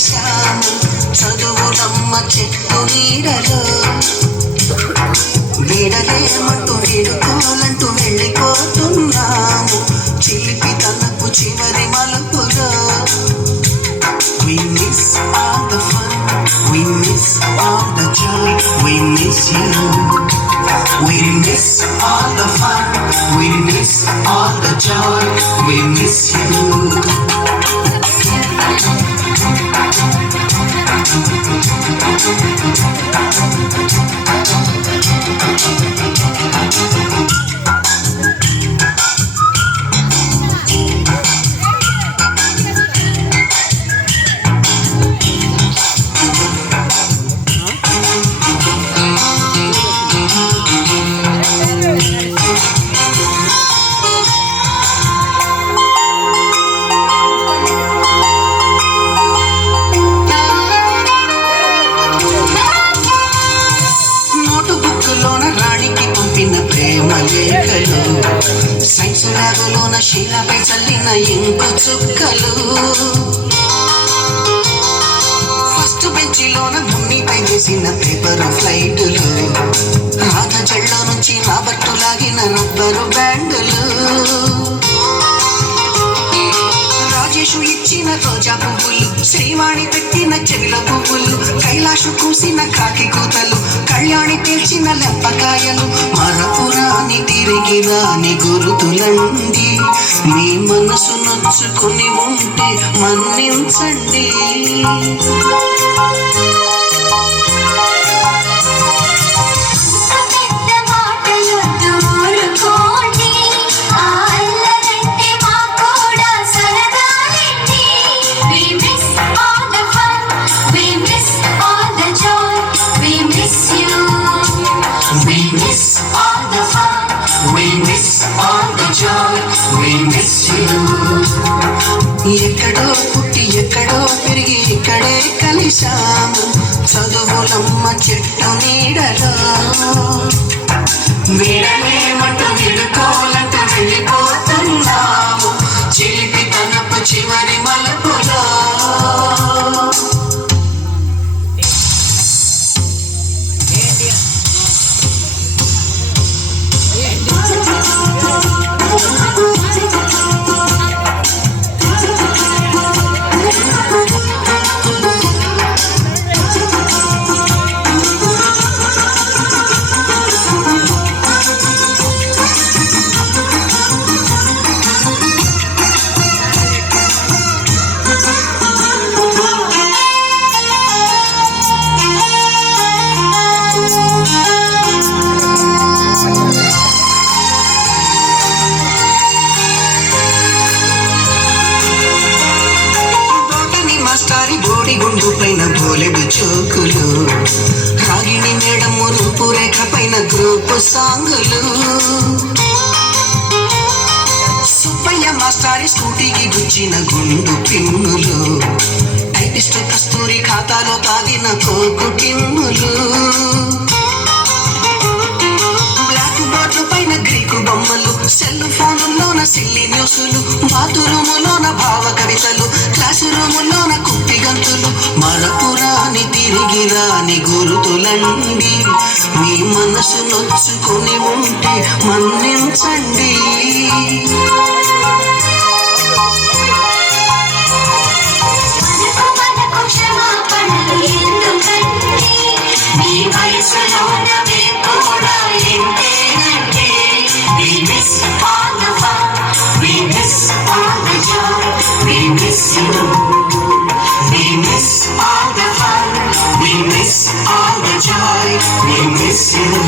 కలిశాము చదువులమ్మ చెట్టు నీడలో. వీడలేమంటూ వీడుకోలంటూ వెళ్ళిపోతున్నాము చిలిపి తనకు చివరి మలుపులో. We miss all the fun, we miss all the joy, we miss you. We miss all the fun, we miss all the joy, we miss you. Science ల్యాబులోన శీలపై చల్లిన ink చుక్కలు. First బెంచిలోన మున్నిపై వేసిన పేపర్ ఫ్లైటులు. రాధ జళ్ళ నుంచి రాబట్టు లాగిన రబ్బరు బ్యాండులు. రాజేషు ఇచ్చిన రోజా పువ్వులు, శ్రీవాణి పెట్టిన చెవిల పువ్వులు, కైలాషు కూసిన కాకి కూతలు, కళ్యాణి పేర్చిన లెంపకాయలు, మరపురాని తిరిగి రాని గురుతులండి. మీ మనసు నొచ్చుకుని ఉంటే మన్నించండి. ఎక్కడో పుట్టి ఎక్కడో పెరిగి ఇక్కడే కలిశాము చదువులమ్మ చెట్టు నీడలో. వీడలేమంటూ విడుకోలంటూ వెళ్ళిపోతున్నాము చిలిపి తనపు చివరి మలుపులో. గుండు పైన బోలెడు చోకులు, రాగిణి మేడము రూపురేఖ పైన గ్రూపు సాంగులు. సుబ్బయ్య మాస్టారి స్కూటీకి గుచ్చిన గుండు పిన్నులు, టైపిస్ట్ కస్తూరి ఖాతాలో తాగిన కోకు టిన్నులు. బ్లాక్ బోర్డు పైన గ్రీకు బొమ్మలు, సెల్ ఫోనుల్లోన సిల్లి న్యూసులు, బాతురూములోన భావ కవితలు, క్లాసు రూములోన కుప్పి గంతులు, మరపురాని తిరిగి రాని గురుతులండి. మీ మనసు నొచ్చుకొని ఉంటే మన్నించండి. We miss all the joy, we miss you.